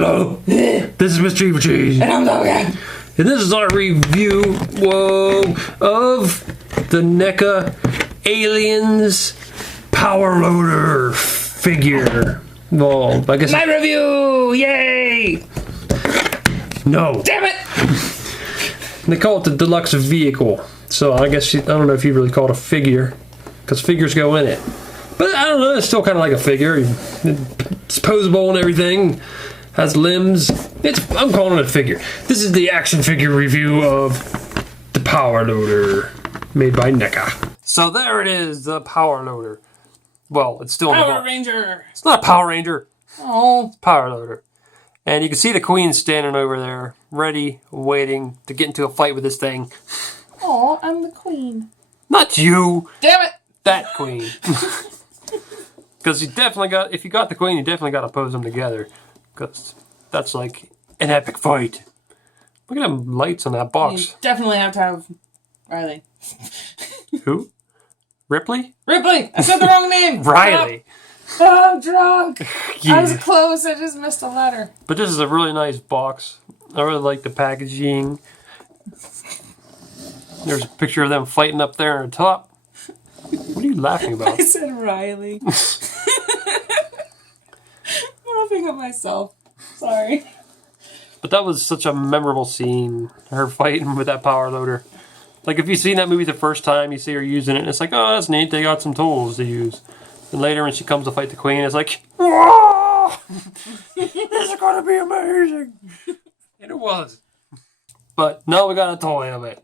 Hello, this is Mr. Evilcheese. And I'm Logan. And this is our review, of the NECA Aliens Power Loader figure. Well, I guess... My review! Yay! No. Damn it! They call it the Deluxe vehicle. So I guess, I don't know if you really call it a figure, because figures go in it. But I don't know, it's still kind of like a figure. It's posable and everything. Has limbs. I'm calling it a figure. This is the action figure review of the Power Loader, made by NECA. So there it is, the Power Loader. Well, it's still Power Ranger. It's not a Power Ranger. Oh. It's Power Loader. And you can see the Queen standing over there, ready, waiting to get into a fight with this thing. Oh, I'm the Queen. Not you. Damn it. That Queen. Because you definitely got, if you got the Queen, you definitely got to pose them together. Because that's like an epic fight. Look at them lights on that box. You definitely have to have Riley. Who? Ripley? Ripley! I said the wrong name! Riley. Oh, I'm drunk. Yeah. I was close, I just missed a letter. But this is a really nice box. I really like the packaging. There's a picture of them fighting up there on the top. What are you laughing about? I said Riley. I'm laughing at myself. Sorry. But that was such a memorable scene. Her fighting with that power loader. Like if you've seen that movie the first time, you see her using it, and it's like, oh, that's neat. They got some tools to use. And later when she comes to fight the Queen, it's like, whoa! This is going to be amazing. And it was. But now we got a toy of it.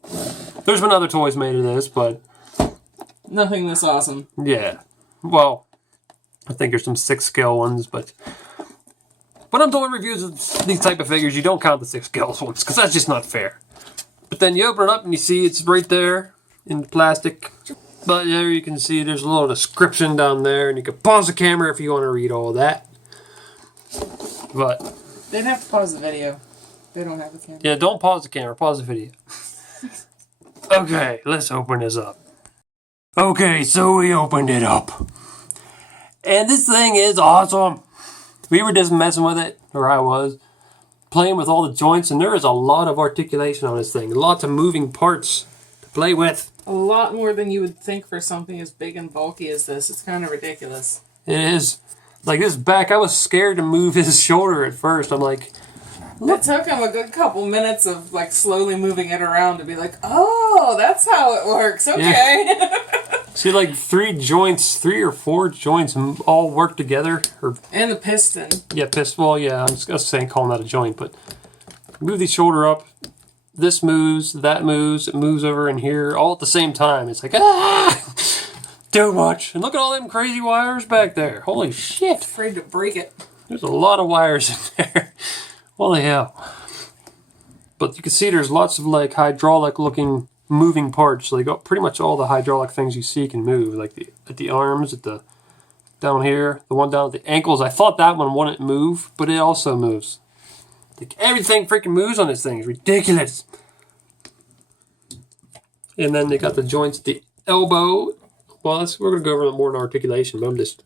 There's been other toys made of this, but... Nothing this awesome. Yeah. Well, I think there's some 6-scale ones, but... When I'm doing reviews of these type of figures, you don't count the 6-scale ones, because that's just not fair. But then you open it up and you see it's right there in the plastic. But there you can see there's a little description down there, and you can pause the camera if you want to read all of that. But... They'd have to pause the video. They don't have the camera. Yeah, don't pause the camera. Pause the video. Okay, let's open this up. Okay, so we opened it up. And this thing is awesome. We were just messing with it, or I was, playing with all the joints, and there is a lot of articulation on this thing. Lots of moving parts to play with. A lot more than you would think for something as big and bulky as this. It's kind of ridiculous. It is. Like this back, I was scared to move his shoulder at first. I'm like... It took him a good couple minutes of like slowly moving it around to be like, oh, that's how it works. Okay. Yeah. See, like 3 or 4 joints all work together. And the piston. Yeah, piston. Well, yeah, I'm just saying calling that a joint, but move the shoulder up. This moves, that moves, it moves over in here, all at the same time. It's like, ah! Too much. And look at all them crazy wires back there. Holy shit. Afraid to break it. There's a lot of wires in there. Holy hell. But you can see there's lots of like hydraulic looking moving parts. So they got pretty much all the hydraulic things you see can move. Like at the arms, down here, the one down at the ankles. I thought that one wouldn't move, but it also moves. Like everything freaking moves on this thing. It's ridiculous. And then they got the joints at the elbow. Well, we're going to go over more in articulation, but I'm just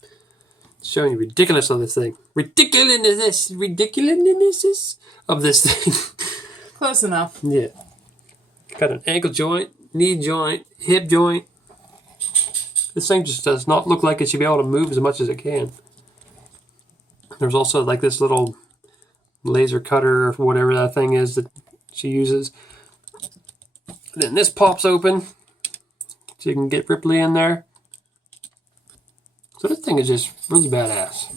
showing you ridiculous on this thing. Ridiculousness of this thing. Close enough. Yeah. Got an ankle joint, knee joint, hip joint. This thing just does not look like it should be able to move as much as it can. There's also like this little laser cutter or whatever that thing is that she uses. And then this pops open so you can get Ripley in there. So this thing is just really badass.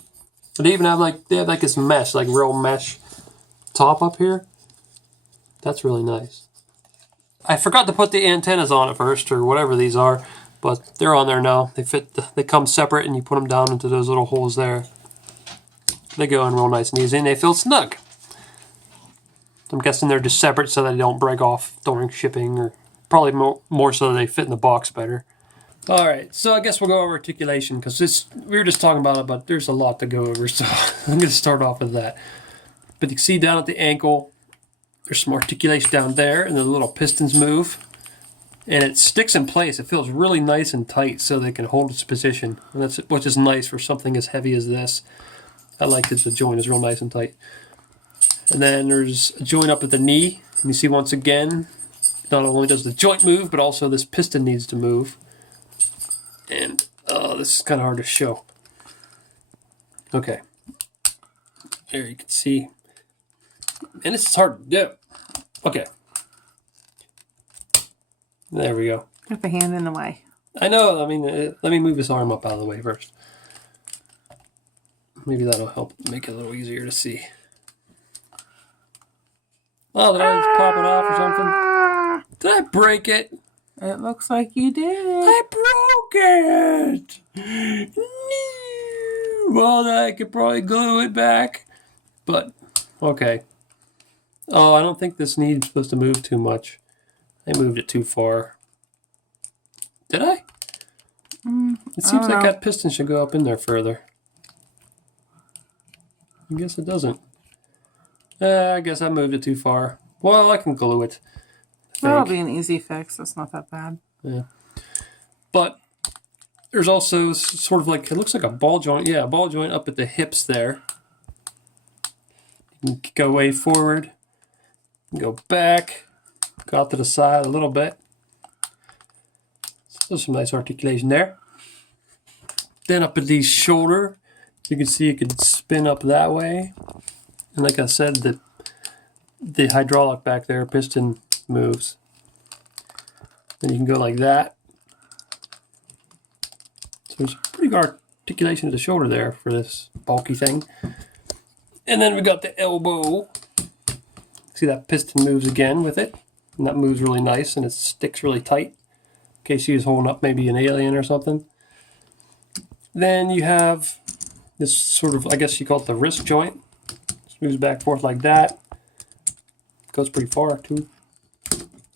And they even have like this mesh, like real mesh top up here. That's really nice. I forgot to put the antennas on at first, or whatever these are, but they're on there now. They fit. They come separate, and you put them down into those little holes there. They go in real nice and easy, and they feel snug. I'm guessing they're just separate so they don't break off during shipping, or probably more so they fit in the box better. All right, so I guess we'll go over articulation, because we were just talking about it, but there's a lot to go over, so I'm going to start off with that. But you can see down at the ankle, there's some articulation down there, and the little pistons move. And it sticks in place. It feels really nice and tight so they can hold its position, which is nice for something as heavy as this. I like that the joint is real nice and tight. And then there's a joint up at the knee. And you see once again, not only does the joint move, but also this piston needs to move. And this is kind of hard to show. Okay. There you can see. And this is hard to do. Okay. There we go. Got the hand in the way. I know. I mean, let me move this arm up out of the way first. Maybe that'll help make it a little easier to see. Oh, did I just pop it off or something? Did I break it? It looks like you did. I broke it! No! Well, then I could probably glue it back. But, okay. Oh, I don't think this knee's supposed to move too much. I moved it too far. Did I? It seems like that piston should go up in there further. I guess it doesn't. I guess I moved it too far. Well, I can glue it. That'll be an easy fix. That's not that bad. Yeah. But there's also sort of like, it looks like a ball joint. Yeah, a ball joint up at the hips there. You can go way forward. Go back. Go out to the side a little bit. So there's some nice articulation there. Then up at the shoulder, you can see you can spin up that way. And like I said, the hydraulic back there, piston moves. Then you can go like that. So there's pretty good articulation of the shoulder there for this bulky thing. And then we got the elbow. See that piston moves again with it. And that moves really nice and it sticks really tight. In case you was holding up maybe an alien or something. Then you have this sort of, I guess you call it the wrist joint. Moves back and forth like that. Goes pretty far too.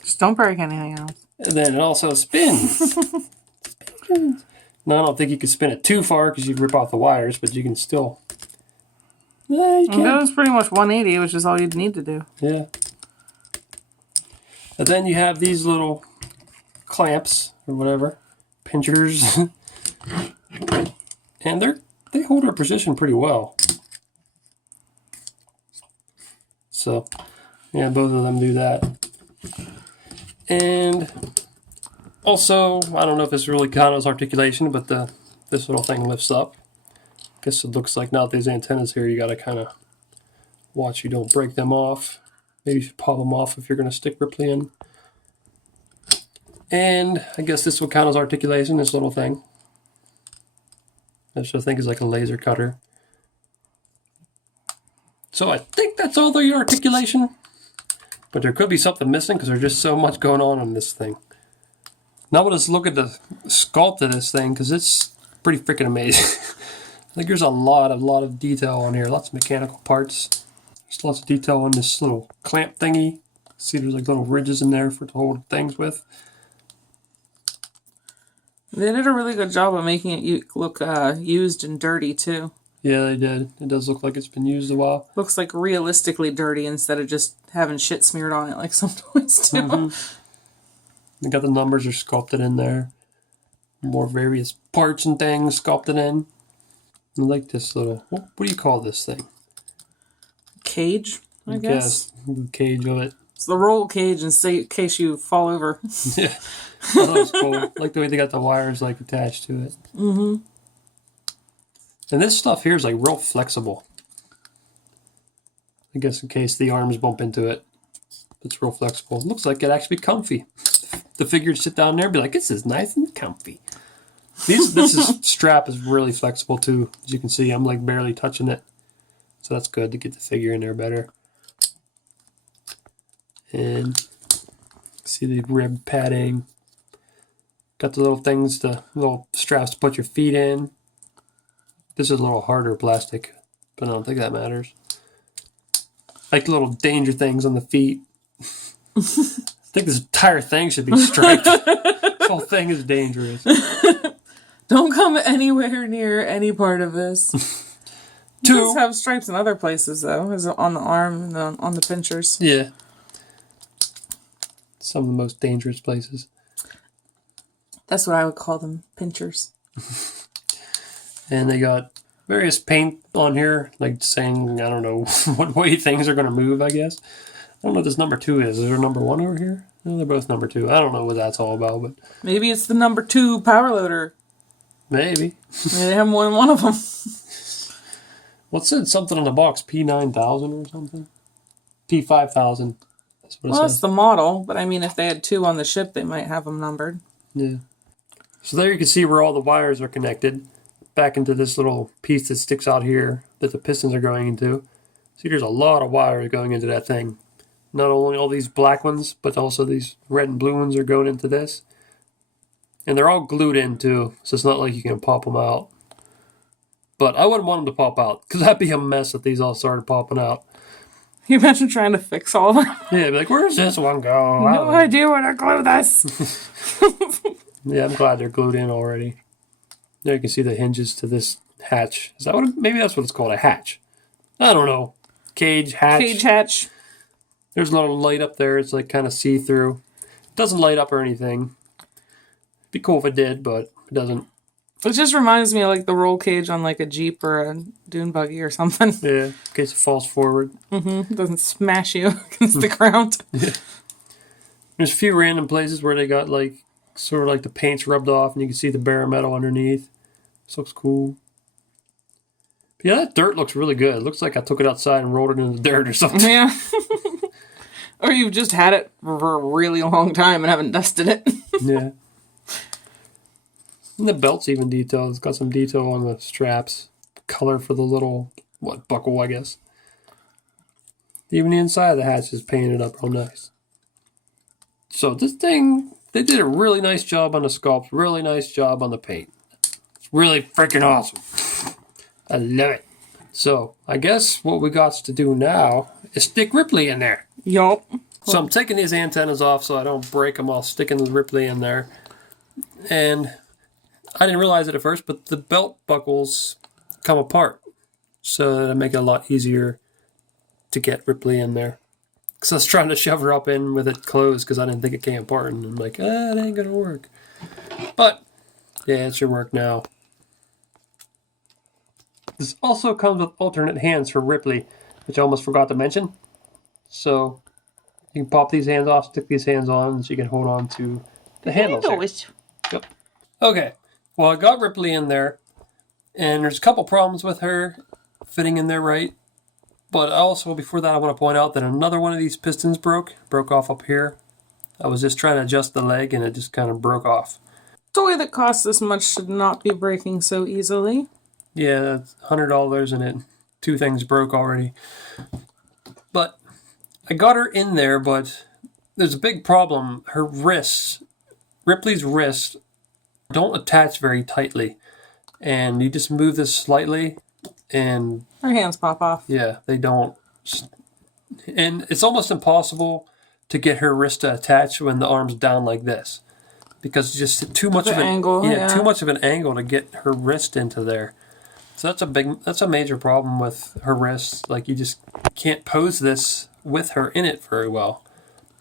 Just don't break anything else. And then it also spins. Now I don't think you can spin it too far because you rip off the wires, but you can still. Yeah, you can. That was pretty much 180, which is all you'd need to do. Yeah. And then you have these little clamps or whatever, pinchers, and they hold their position pretty well. So, yeah, both of them do that. And also, I don't know if this really counts as articulation, but this little thing lifts up. Guess it looks like now these antennas here, you got to kind of watch you don't break them off. Maybe you should pop them off if you're going to stick Ripley in. And I guess this will count as articulation, this little thing. This I think is like a laser cutter. So I think that's all the articulation. But there could be something missing because there's just so much going on this thing. Now let's look at the sculpt of this thing because it's pretty freaking amazing. I think there's a lot of detail on here. Lots of mechanical parts. There's lots of detail on this little clamp thingy. See there's like little ridges in there to hold things with. They did a really good job of making it look used and dirty too. Yeah, they did. It does look like it's been used a while. Looks like realistically dirty instead of just having shit smeared on it like some toys do. Mm-hmm. They got the numbers are sculpted in there. More various parts and things sculpted in. I like this little, what do you call this thing? Cage, I guess. The cage of it. It's the roll cage in case you fall over. Yeah. That was cool. I like the way they got the wires like attached to it. Mm-hmm. And this stuff here is like real flexible. I guess in case the arms bump into it. It's real flexible. It looks like it actually be comfy. The figure would sit down there and be like, this is nice and comfy. This strap is really flexible too. As you can see, I'm like barely touching it. So that's good to get the figure in there better. And see the rib padding. Got the little things, the little straps to put your feet in. This is a little harder plastic, but I don't think that matters. Like little danger things on the feet. I think this entire thing should be striped. This whole thing is dangerous. Don't come anywhere near any part of this. It does have stripes in other places, though. Is on the arm and on the pinchers. Yeah. Some of the most dangerous places. That's what I would call them, pinchers. And they got various paint on here, like saying, I don't know, what way things are going to move, I guess. I don't know what this number 2 is. Is there number 1 over here? No, they're both number 2. I don't know what that's all about, but... Maybe it's the number 2 power loader. Maybe. Maybe they have more than one of them. What said something on the box? P9000 or something? P5000. That's what it Well, that's says. the model, but I mean, if they had 2 on the ship, they might have them numbered. Yeah. So there you can see where all the wires are connected back into this little piece that sticks out here that the pistons are going into. See, there's a lot of wires going into that thing. Not only all these black ones, but also these red and blue ones are going into this. And they're all glued in too, so it's not like you can pop them out. But I wouldn't want them to pop out, because that'd be a mess if these all started popping out. You imagine trying to fix all of them? Yeah, be like, where's this one go? No idea where to glue this. Yeah, I'm glad they're glued in already. There you can see the hinges to this hatch. Is that what? Maybe that's what it's called, a hatch. I don't know. Cage, hatch. Cage hatch. There's a little light up there. It's like kind of see-through. It doesn't light up or anything. It'd be cool if it did, but it doesn't. It just reminds me of like the roll cage on like a Jeep or a dune buggy or something. Yeah, in case it falls forward. Mm-hmm. It doesn't smash you against the ground. Yeah. There's a few random places where they got like sort of like the paint's rubbed off and you can see the bare metal underneath. This looks cool. But yeah, that dirt looks really good. It looks like I took it outside and rolled it in the dirt or something. Yeah. Or you've just had it for a really long time and haven't dusted it. Yeah. And the belt's even detailed. It's got some detail on the straps. Color for the little, buckle, I guess. Even the inside of the hatch is painted up real nice. So this thing, they did a really nice job on the sculpt. Really nice job on the paint. It's really freaking awesome. I love it. So, I guess what we got to do now is stick Ripley in there. Yup. So I'm taking these antennas off so I don't break them. I'll stick the Ripley in there. And I didn't realize it at first, but the belt buckles come apart. So that'll make it a lot easier to get Ripley in there. Because I was trying to shove her up in with it closed because I didn't think it came apart. And I'm like, it ain't going to work. But, yeah, it should work now. This also comes with alternate hands for Ripley, which I almost forgot to mention. So you can pop these hands off, stick these hands on, so you can hold on to the handles. Yep. Okay. Well, I got Ripley in there, and there's a couple problems with her fitting in there right. But also, before that, I want to point out that another one of these pistons broke off up here. I was just trying to adjust the leg, and it just kind of broke off. A toy that costs this much should not be breaking so easily. Yeah, that's $100 and it 2 things broke already. But I got her in there, but there's a big problem. Her wrists, Ripley's wrists, don't attach very tightly. And you just move this slightly and... Her hands pop off. Yeah, they don't. And it's almost impossible to get her wrist to attach when the arm's down like this. Because it's just too much of an angle. Yeah, too much of an angle to get her wrist into there. So that's a major problem with her wrists. Like you just can't pose this with her in it very well.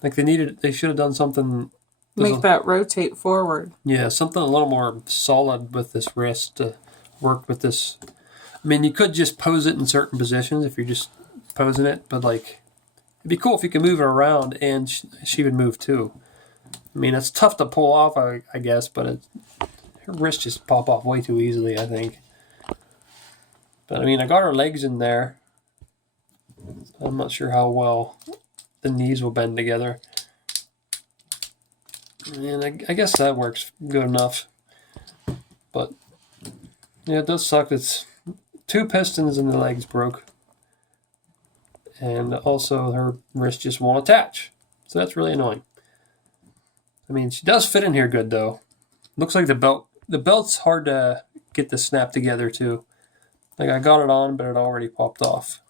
Like they should have done something. Make that rotate forward. Yeah, something a little more solid with this wrist to work with this. I mean, you could just pose it in certain positions if you're just posing it, but like it'd be cool if you could move it around and she would move too. I mean, it's tough to pull off, I guess, but her wrists just pop off way too easily, I think. But I mean, I got her legs in there. I'm not sure how well the knees will bend together. And I guess that works good enough. But yeah, it does suck. It's 2 pistons and the legs broke. And also her wrist just won't attach. So that's really annoying. I mean, she does fit in here good though. Looks like the belt's hard to get the snap together too. Like I got it on, but it already popped off.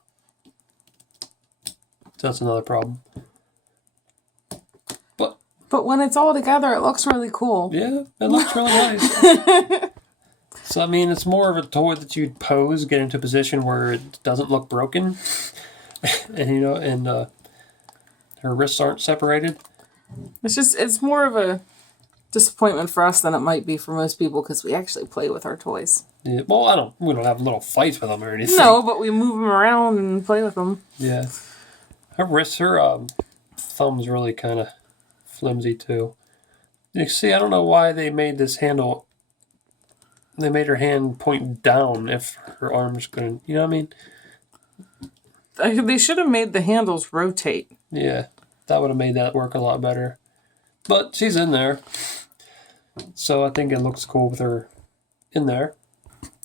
So that's another problem. But when it's all together, it looks really cool. Yeah, it looks really nice. So I mean, it's more of a toy that you'd pose, get into a position where it doesn't look broken, and her wrists aren't separated. It's more of a disappointment for us than it might be for most people because we actually play with our toys. Yeah, well, we don't have little fights with them or anything. No, but we move them around and play with them. Yeah. Her wrists, her thumb's really kind of flimsy too. You see, I don't know why they made this handle. They made her hand point down if her arms couldn't. You know what I mean? They should have made the handles rotate. Yeah, that would have made that work a lot better. But she's in there. So I think it looks cool with her in there.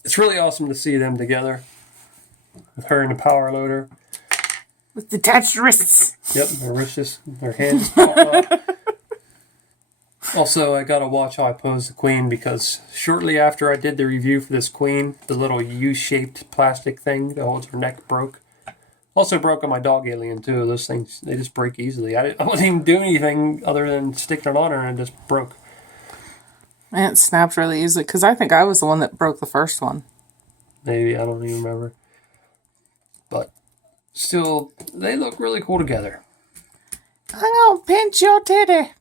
It's really awesome to see them together. With her and the power loader. With detached wrists. Yep, her hands just pop up. Also, I gotta watch how I pose the queen because shortly after I did the review for this queen, the little U-shaped plastic thing that holds her neck broke. Also broke on my dog alien too. Those things, they just break easily. I wasn't even doing anything other than sticking it on her and it just broke. And it snapped really easily because I think I was the one that broke the first one. Maybe, I don't even remember. But still, they look really cool together. I'm gonna pinch your titty.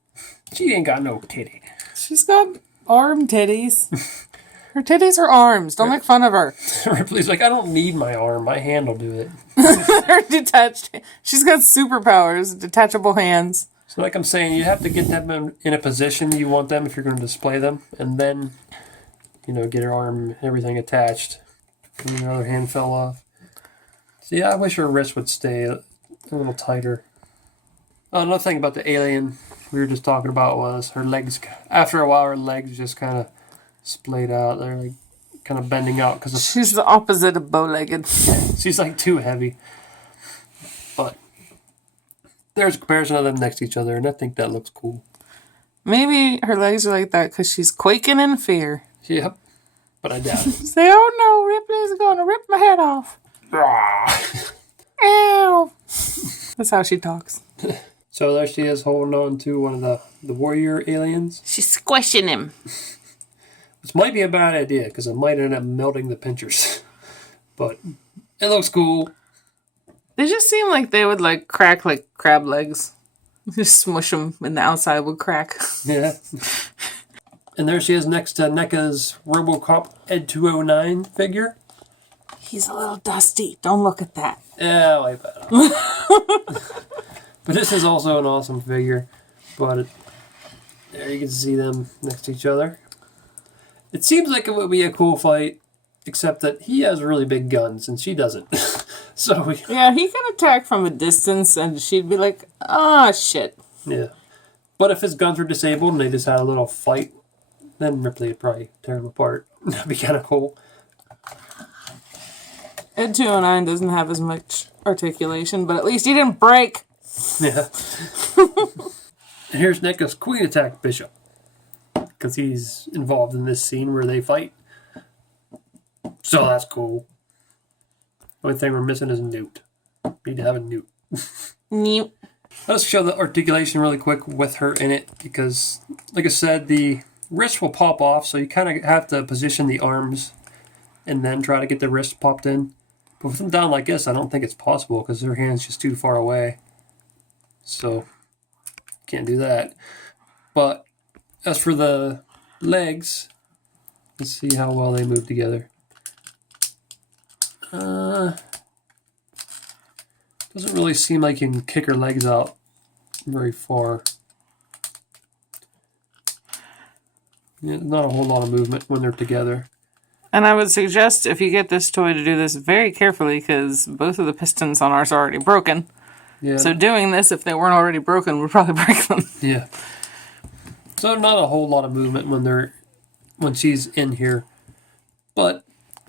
She ain't got no titty. She's got arm titties. Her titties are arms. Don't make fun of her. Ripley's like, I don't need my arm. My hand will do it. They're detached. She's got superpowers, detachable hands. So like I'm saying, you have to get them in a position you want them if you're going to display them. And then, get her arm, everything attached. And her other hand fell off. So yeah, I wish her wrist would stay a little tighter. Another thing about the alien we were just talking about was her legs. After a while, her legs just kind of splayed out. They're like kind of bending out because she's the opposite of bow-legged. She's like too heavy. But there's a comparison of them next to each other, and I think that looks cool. Maybe her legs are like that because she's quaking in fear. Yep, but I doubt it. Say, oh no, Ripley's going to rip my head off. Ow. That's how she talks. So there she is holding on to one of the warrior aliens. She's squishing him. Which might be a bad idea, because it might end up melting the pinchers. But it looks cool. They just seem like they would crack like crab legs. Just smush them and the outside would crack. Yeah. And there she is next to NECA's RoboCop Ed 209 figure. He's a little dusty. Don't look at that. Yeah, I'll wipe that off. But this is also an awesome figure. But there you can see them next to each other. It seems like it would be a cool fight, except that he has really big guns and she doesn't. Yeah, he can attack from a distance and she'd be like, ah, shit. Yeah. But if his guns were disabled and they just had a little fight, then Ripley would probably tear him apart. That'd be kind of cool. Ed 209 doesn't have as much articulation, but at least he didn't break. Yeah. And here's NECA's Queen attack Bishop. Because he's involved in this scene where they fight. So that's cool. Only thing we're missing is a newt. Need to have a newt. Newt. Let's show the articulation really quick with her in it. Because, like I said, the wrist will pop off. So you kind of have to position the arms and then try to get the wrist popped in. But with them down like this, I don't think it's possible because her hand's just too far away. So, can't do that. But as for the legs, let's see how well they move together. Doesn't really seem like you can kick her legs out very far. Yeah, not a whole lot of movement when they're together. And I would suggest if you get this toy to do this very carefully because both of the pistons on ours are already broken. Yeah. So doing this, if they weren't already broken, would probably break them. Yeah. So not a whole lot of movement when she's in here. But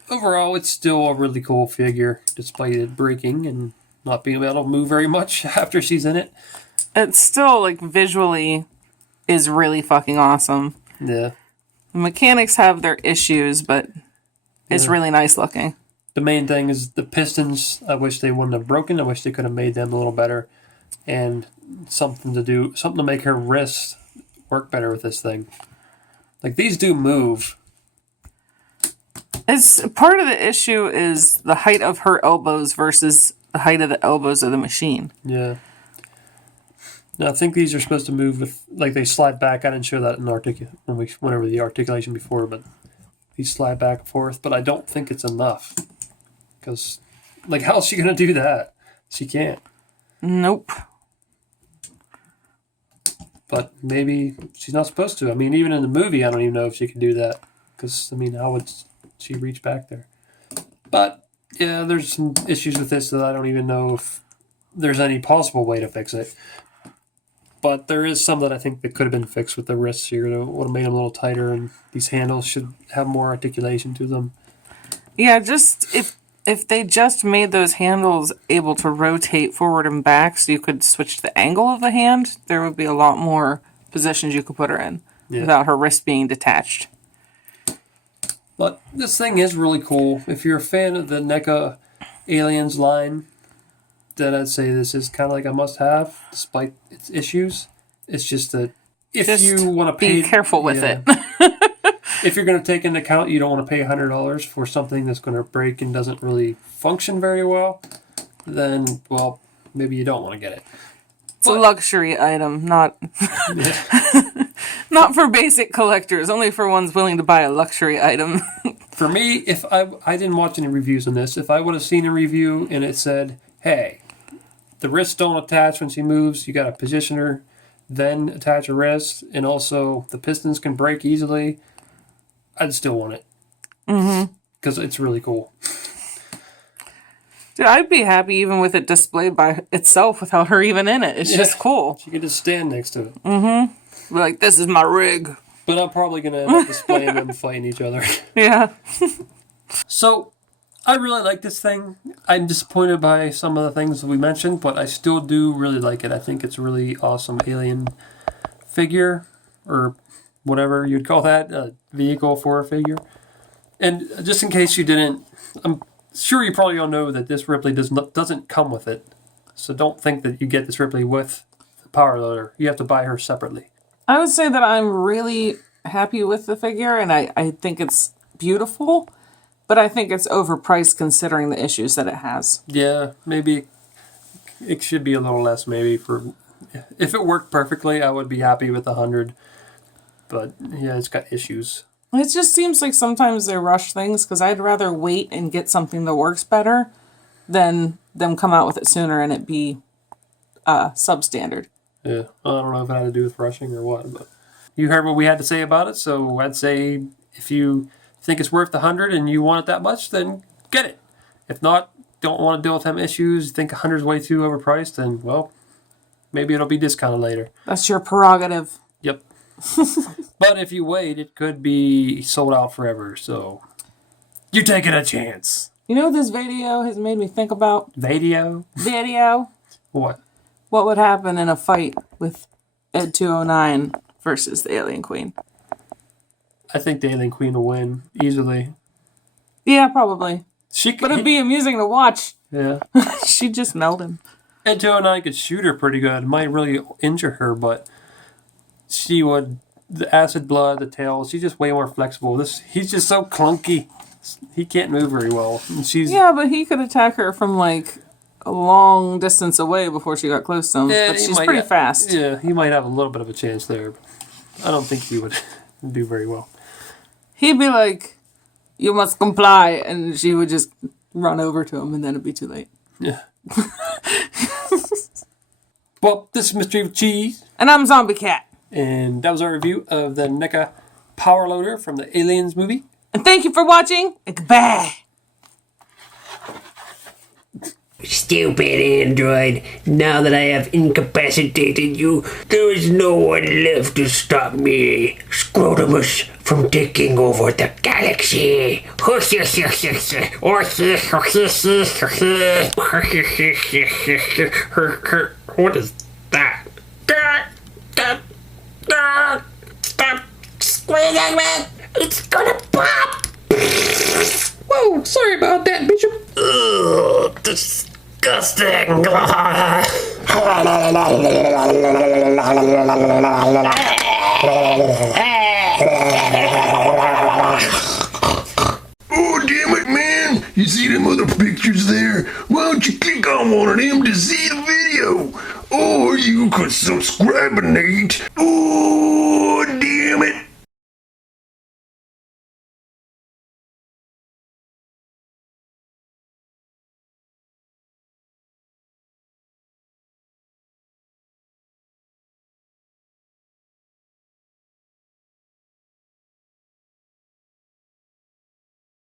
overall, it's still a really cool figure, despite it breaking and not being able to move very much after she's in it. It's still, visually is really fucking awesome. Yeah. The mechanics have their issues, but it's really nice looking. The main thing is the pistons. I wish they wouldn't have broken. I wish they could have made them a little better. And something to make her wrist work better with this thing. These do move. It's part of the issue is the height of her elbows versus the height of the elbows of the machine. Yeah. Now, I think these are supposed to move with, like, they slide back. I didn't show that in went over the articulation before, but these slide back and forth. But I don't think it's enough. Because, like, how is she going to do that? She can't. Nope. But maybe she's not supposed to. I mean, even in the movie, I don't even know if she can do that. Because, I mean, how would she reach back there? But, yeah, there's some issues with this that I don't even know if there's any possible way to fix it. But there is some that I think that could have been fixed with the wrists here. That would have made them a little tighter, and these handles should have more articulation to them. Yeah, just if they just made those handles able to rotate forward and back so you could switch the angle of the hand, there would be a lot more positions you could put her in without her wrist being detached. But this thing is really cool. If you're a fan of the NECA Aliens line, then I'd say this is kind of like a must-have, despite its issues. It's just that if you want to pay... Be careful with it. If you're going to take into account you don't want to pay $100 for something that's going to break and doesn't really function very well, then, well, maybe you don't want to get it. It's a luxury item, not not for basic collectors, only for ones willing to buy a luxury item. For me, if I didn't watch any reviews on this, if I would have seen a review and it said, hey, the wrists don't attach when she moves, you got to position her, then attach a wrist, and also the pistons can break easily, I'd still want it. Because it's really cool. Dude, I'd be happy even with it displayed by itself without her even in it. It's just cool. She could just stand next to it. Be like, this is my rig. But I'm probably going to end up displaying them fighting each other. Yeah. So, I really like this thing. I'm disappointed by some of the things that we mentioned, but I still do really like it. I think it's a really awesome alien figure, or whatever you'd call that, a vehicle for a figure. And just in case you didn't, I'm sure you probably all know that this Ripley doesn't come with it. So don't think that you get this Ripley with the power loader. You have to buy her separately. I would say that I'm really happy with the figure, and I think it's beautiful, but I think it's overpriced considering the issues that it has. Yeah, maybe it should be a little less maybe. If it worked perfectly, I would be happy with 100. But yeah, it's got issues. It just seems like sometimes they rush things, because I'd rather wait and get something that works better than them come out with it sooner and it be substandard. Yeah, I don't know if it had to do with rushing or what, but you heard what we had to say about it, so I'd say if you think it's worth 100 and you want it that much, then get it. If not, don't want to deal with them issues, think 100 is way too overpriced, then, well, maybe it'll be discounted later. That's your prerogative. Yep. But if you wait, it could be sold out forever, so you're taking a chance. You know what this video has made me think about? Video? What? What would happen in a fight with Ed 209 versus the Alien Queen? I think the Alien Queen will win easily. Yeah, probably. But it'd be amusing to watch. Yeah. She'd just meld him. Ed 209 could shoot her pretty good. Might really injure her, but she would... The acid blood, the tail, she's just way more flexible. He's just so clunky. He can't move very well. And yeah, but he could attack her from, like, a long distance away before she got close to him. Yeah, but she's pretty fast. Yeah, he might have a little bit of a chance there. But I don't think he would do very well. He'd be like, you must comply, and she would just run over to him, and then it'd be too late. Yeah. Well, this is Mr. Evilcheese. And I'm Zombie Cat. And that was our review of the NECA Power Loader from the Aliens movie. And thank you for watching, and goodbye. Stupid android, now that I have incapacitated you, there is no one left to stop me, Scrotumus, from taking over the galaxy. What is that? Stop squealing, man! It's gonna pop! Whoa, sorry about that, Bishop. Ugh, disgusting! Oh, damn it, man! You see them other pictures there? Why don't you click on one of them to see the video? Or you can could subscribe, Nate.